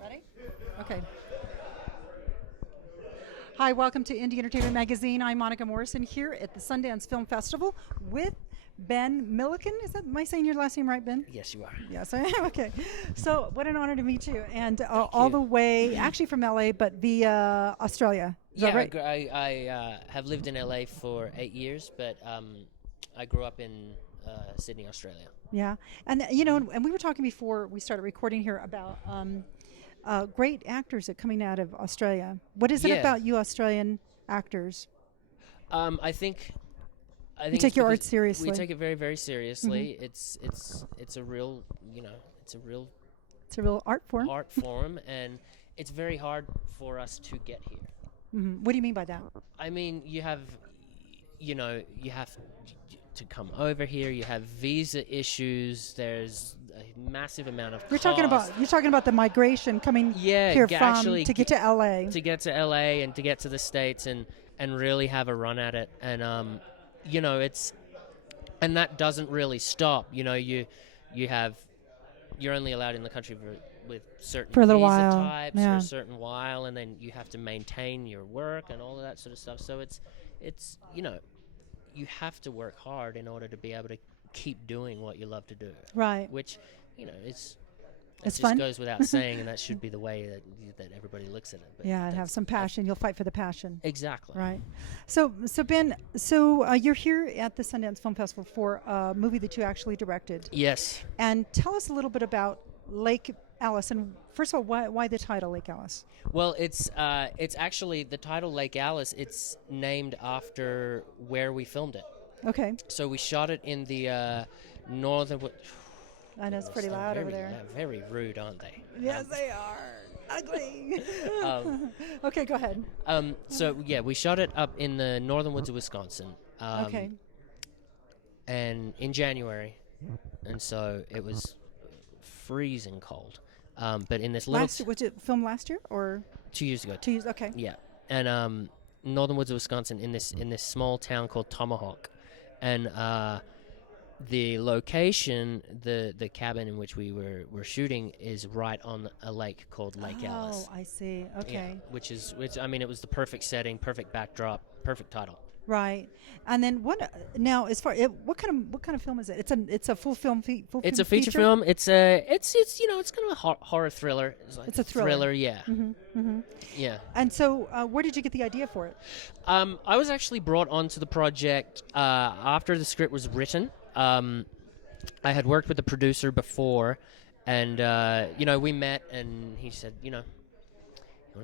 Ready? Okay. Hi, welcome to Indie Entertainment Magazine. I'm Monica Morrison here at the Sundance Film Festival with Ben Milliken. Am I saying your last name right, Ben? Yes, you are. Yes, I am. Okay. So, what an honor to meet you. And Thank all you. the way, actually from LA, but via Australia. Is that right? I have lived in LA for 8 years, but I grew up in Sydney, Australia. Yeah. And, and we were talking before we started recording here about great actors that coming out of Australia. What is it Yeah. about you Australian actors? I think You it's take your art because seriously. we take it very, very seriously. It's a real, it's a real It's a real art form. art form, and it's very hard for us to get here. What do you mean by that? I mean, you have to come over here. You have visa issues. There's a massive amount of You're talking about the migration coming here actually to get to LA. to get to LA and to get to the States and really have a run at it. And and that doesn't really stop. You're only allowed in the country with certain For a little visa while, types for yeah. a certain while, and then you have to maintain your work and all of that sort of stuff. So it's you have to work hard in order to be able to keep doing what you love to do. Right. Which It's just fun. goes without saying, and that should be the way that everybody looks at it. But Yeah, have some passion. You'll fight for the passion. Exactly. Right. So Ben, you're here at the Sundance Film Festival for a movie that you actually directed. Yes. And tell us a little bit about Lake Alice. And first of all, why the title Lake Alice? Well, it's actually the title Lake Alice. It's named after where we filmed it. Okay. So we shot it in the northern. I know it's pretty loud over there. Very rude, aren't they? Yes, they are. Ugly. Okay, go ahead. So yeah, we shot it up in the northern woods of Wisconsin. Okay. And in January, and so it was freezing cold. But in this little Was it filmed last year or 2 years ago. 2 years? Okay. Yeah, and northern woods of Wisconsin in this small town called Tomahawk, and the location, the cabin in which we were shooting is right on a lake called Lake Alice. Oh, I see. Okay. Yeah, which I mean, it was the perfect setting, perfect backdrop, perfect title. Right. And then what kind of film is it? It's a full film It's a feature film. It's kind of a horror thriller. It's a thriller. Yeah. Yeah. And so, where did you get the idea for it? I was actually brought onto the project after the script was written. I had worked with the producer before, and we met, and he said, you want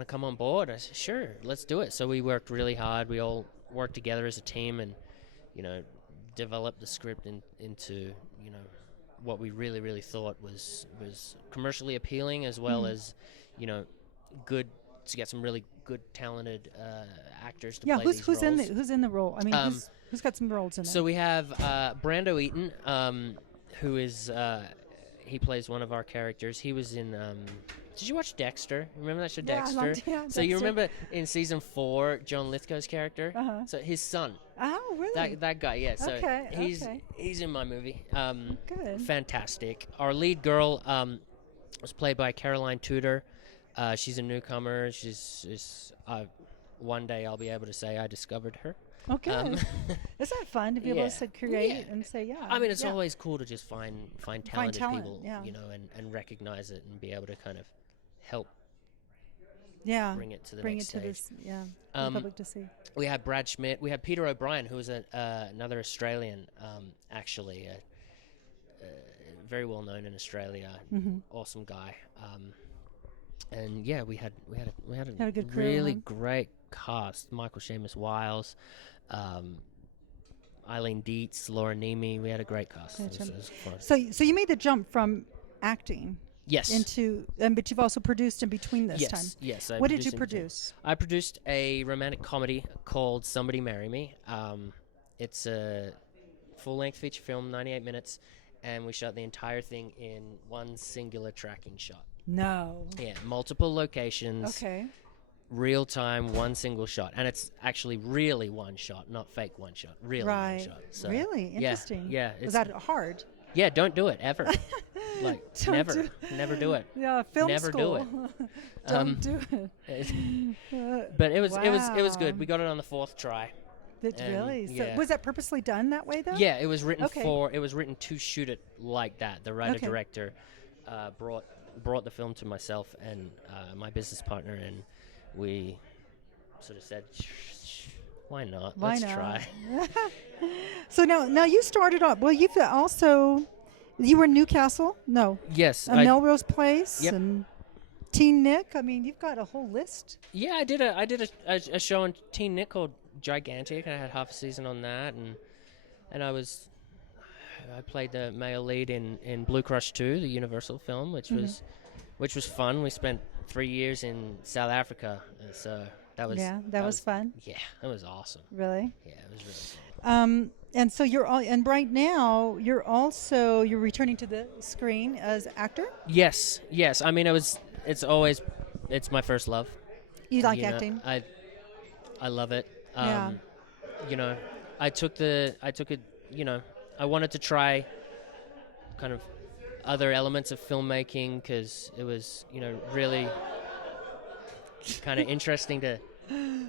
to come on board? I said, sure, let's do it. So we worked really hard. We all worked together as a team, and developed the script into what we really, really thought was commercially appealing, as well as good, to get some really good talented actors to play these roles. Who's in the role? I mean, who's got some roles in it? So we have Brando Eaton, who is he plays one of our characters. He was in. Did you watch Dexter? Remember that show, Yeah, I Dexter? loved- yeah, So you Dexter. remember in season 4, John Lithgow's character? Uh-huh. So his son. Oh, really? That guy, yeah. So Okay, he's okay. he's in my movie. Good. Fantastic. Our lead girl was played by Caroline Tudor. She's a newcomer. She's one day I'll be able to say I discovered her. Okay. Isn't that fun to be able to create and say, yeah? I mean, it's yeah. always cool to just find talented talent, people, yeah. and recognize it and be able to kind of help Yeah. bring it to the Bring next it to stage. this, yeah, for the public to see. We had Brad Schmidt. We had Peter O'Brien, who is another Australian, actually, very well known in Australia. Awesome guy. And yeah, we had Had a good crew, really huh? great cast. Michael Seamus Wiles, Eileen Dietz, Laura Nemi. We had a great cast. It was fun. So you made the jump from acting Yes. into, but you've also produced in between this time. Yes. What did you in between. produce? I produced a romantic comedy called Somebody Marry Me. It's a full-length feature film, 98 minutes, and we shot the entire thing in one singular tracking shot. No. Yeah, multiple locations. Okay. Real time, one single shot, and it's actually really one shot, not fake one shot. Really Right. one shot. So, Really yeah, interesting. Yeah. Was that hard? Yeah. Don't do it ever. Like, Don't never do it. Yeah, film Never do school. it. Don't do it. But it was good. Wow. We got it on the 4th try. That's And, really. So yeah. was that purposely done that way though? Yeah, it was written Okay. it was written to shoot it like that. The writer director brought the film to myself and my business partner, and we sort of said, why not? Why Let's not? try. So now you started off. Well, you've also you were in Newcastle. No, Yes, Melrose Place Yep. and Teen Nick. I mean, you've got a whole list. yeah, I did a show on Teen Nick called Gigantic, and I had half a season on that, and I played the male lead in Blue Crush 2, the Universal film, which was fun. We spent 3 years in South Africa, so that was fun. Yeah, that was awesome. Really. Yeah, it was really fun. And so and right now you're returning to the screen as actor. Yes. I mean, it's my first love. You like You know, acting? I love it. Yeah. You know, I took it. You know, I wanted to try kind of other elements of filmmaking because it was, really kind of interesting to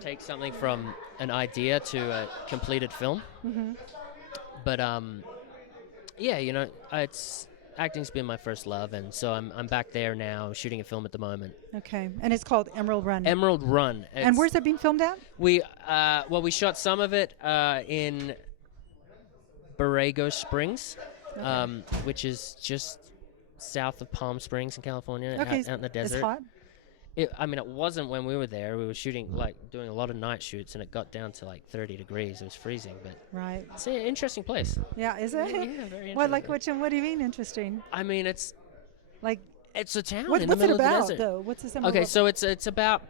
take something from an idea to a completed film. Mm-hmm. But yeah, acting's been my first love, and so I'm back there now shooting a film at the moment. Okay, and it's called Emerald Run. Emerald Run. And where's that being filmed at? We shot some of it in Borrego Springs, which is just south of Palm Springs in California, Okay, out in the desert. It's hot. It wasn't when we were there. We were shooting, doing a lot of night shoots, and it got down to 30 degrees. It was freezing, but Right. it's an interesting place. Yeah, is it? Yeah, very interesting. What do you mean interesting? I mean, it's Like, a town in what's the it middle about of the desert. though? What's this? Emerald Okay, Run? so it's about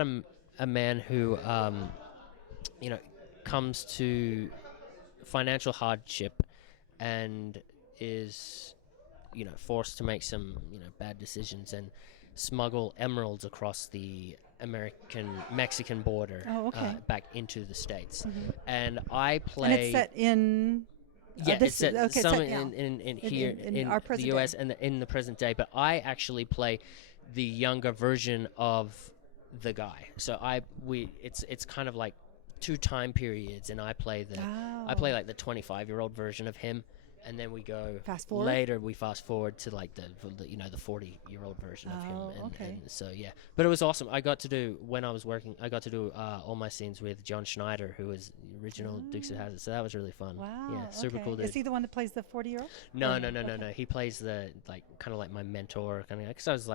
a man who comes to financial hardship and is forced to make some bad decisions and smuggle emeralds across the Mexican border back into the States. Mm-hmm. And I play. And it's set in. Yeah, this it's is- some set now. in here in our the present U.S. day. and in the present day, but I actually play the younger version of the guy. So it's kind of like 2 time periods, and I play the the 25-year-old version of him, and then we go Fast forward? later. We fast forward to the 40-year-old version of him. Oh, And, okay. and so yeah, but it was awesome. I got to do all my scenes with John Schneider, who was the original Dukes of Hazzard. So that was really fun. Wow. Yeah, super okay. cool dude. Is he the one that plays the 40-year-old? No. He plays the kind of like my mentor, kind of, because I was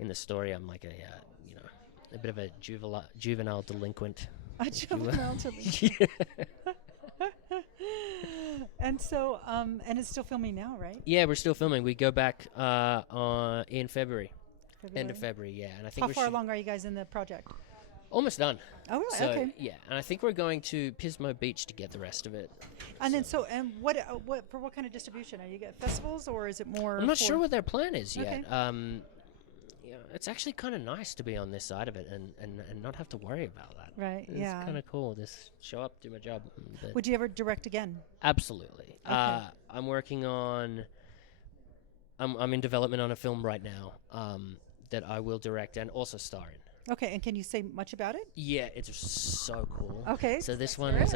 in the story, I'm like a bit of a juvenile delinquent. A juvenile to Yeah. And so, and it's still filming now, right? Yeah, we're still filming. We go back in February, end of February? February. Yeah, and I think How we're far along are you guys in the project? almost done. Oh, really? So Okay. yeah, and I think we're going to Pismo Beach to get the rest of it. And then, and what kind of distribution? Are you get festivals or is it more? I'm not for- sure what their plan is Okay. yet. It's actually kind of nice to be on this side of it and not have to worry about that. Right. It's Yeah. kind of cool. Just show up, do my job. But Would you ever direct again? absolutely. Okay. I'm working on. I'm in development on a film right now that I will direct and also star in. Okay. And can you say much about it? Yeah, it's so cool. Okay. So this one is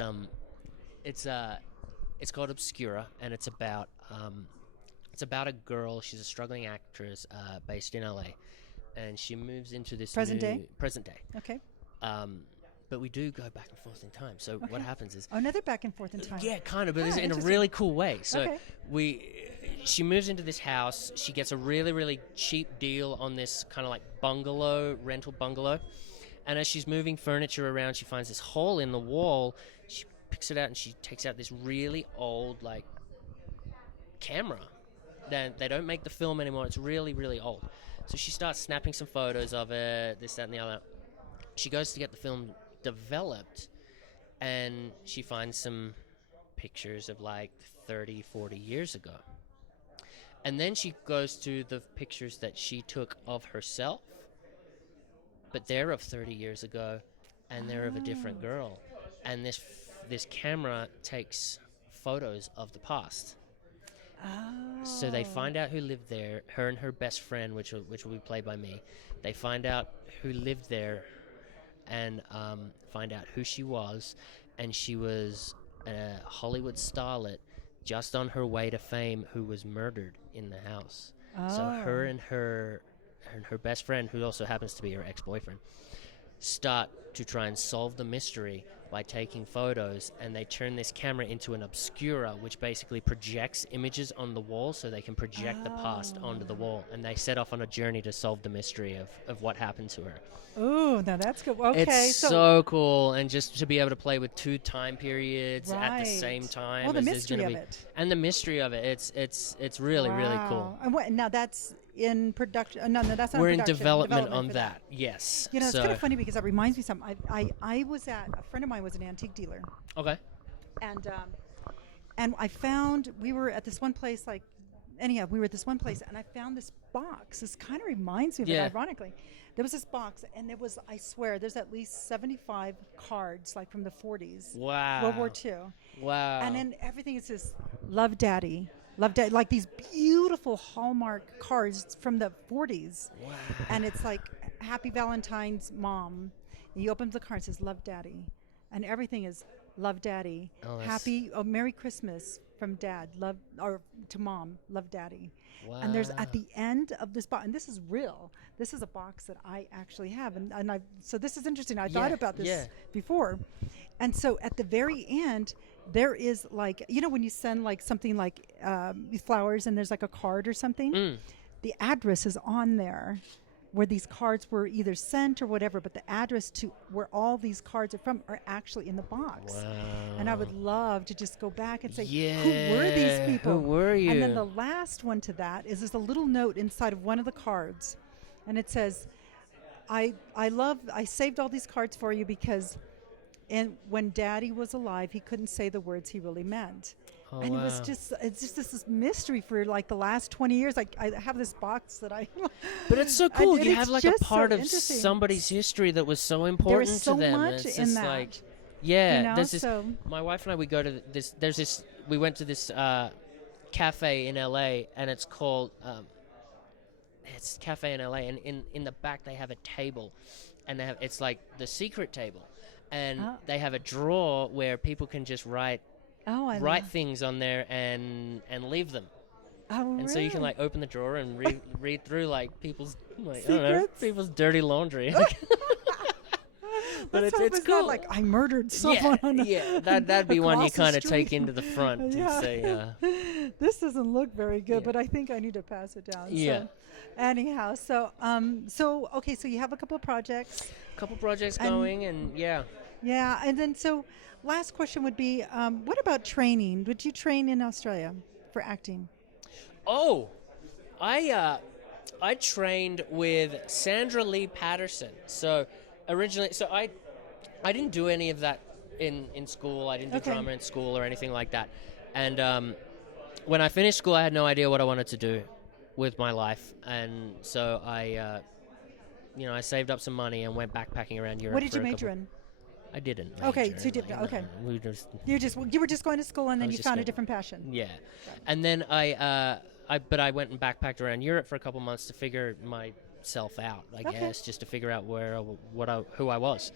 it's called Obscura, and it's about a girl. She's a struggling actress based in LA, and she moves into this Present day? Present day. Okay. But we do go back and forth in time. So what Okay. happens is, Oh, another back and forth in time. yeah, kind of, but it's in a interesting. really cool way. So Okay. she moves into this house. She gets a really, really cheap deal on this kind of like rental bungalow. And as she's moving furniture around, she finds this hole in the wall. She picks it out and she takes out this really old camera. They don't make the film anymore. It's really, really old. So she starts snapping some photos of it, this, that, and the other. She goes to get the film developed, and she finds some pictures of 30, 40 years ago. And then she goes to the pictures that she took of herself, but they're of 30 years ago, and they're of a different girl. And this camera takes photos of the past. Oh. So they find out who lived there. Her and her best friend, which will be played by me. They find out who lived there, and find out who she was, and she was a Hollywood starlet just on her way to fame who was murdered in the house. So her Oh. and her best friend, who also happens to be her ex-boyfriend, start to try and solve the mystery by taking photos, and they turn this camera into an Obscura, which basically projects images on the wall so they can project the past onto the wall, and they set off on a journey to solve the mystery of what happened to her. Oh, now that's good. Okay, It's so cool, and just to be able to play with two time periods at the same Right. time. Well, the is mystery gonna of be, it. and the mystery of it. It's really really cool. Wow. And what? Now that's in production. No, that's not We're in production. development on for that. Yes. You know, it's so, kind of funny because that reminds me of something. I was at a friend of mine was an antique dealer, Okay. and I found we were at this one place like. Anyhow, we were at this one place, and I found this box. This kind of reminds me of it, Yeah. ironically. There was this box, and there was, I swear, there's at least 75 cards, like from the 40s. Wow. World War II. Wow. And then everything is just, love daddy, like these beautiful Hallmark cards from the 40s. Wow. And it's like, Happy Valentine's, Mom. And you open the card, it says, love daddy. And everything is, love daddy. Oh, that's- Merry Christmas from dad, love, or to mom, love daddy. Wow. And there's at the end of this box, and this is real. This is a box that I actually have, so this is interesting. I thought about this before, and so at the very end, there is like when you send like something like flowers, and there's like a card or something. The address is on there, where these cards were either sent or whatever, but the address to where all these cards are from are actually in the box. Wow. And I would love to just go back and say, Yeah. who were these people? Who were you? And then the last one to that is there's a little note inside of one of the cards, and it says, I saved all these cards for you because when Daddy was alive, he couldn't say the words he really meant. Oh, And wow. it's just this mystery for like the last 20 years. Like I have this box that I. But it's so cool. and You it's have like a just so part of interesting. somebody's history that was so There important is so to them. and much it's in just that. like, yeah. You know, There's this. so- My wife and I, we go to this. There's this. We went to this cafe in LA, and it's called. It's cafe in LA, and in the back they have a table, and it's like the secret table, and they have a drawer where people can just write write things on there and leave them. Oh, And so you can really? like open the drawer and read through like people's I don't know, Secrets? people's dirty laundry. But Let's it's hope not cool. like I murdered someone. on that'd be one you across the kind of take street. into the front Yeah. and say, This doesn't look very good, Yeah. but I think I need to pass it down. Yeah. So, anyhow, so okay, so you have a couple of projects. couple projects And- going, and yeah. Yeah, and then so last question would be, what about training? Would you train in Australia for acting? Oh, I trained with Sandra Lee Patterson. So originally, I didn't do any of that in school. I didn't do Okay. drama in school or anything like that. And when I finished school, I had no idea what I wanted to do with my life, and so I saved up some money and went backpacking around Europe. What did for you a major couple- in? I didn't. Okay, major so you in, didn't- like, okay. no, we just You were just going to school, and then was you just found a going- different passion. yeah, and then I went and backpacked around Europe for a couple months to figure myself out. I Okay. guess just to figure out who I was.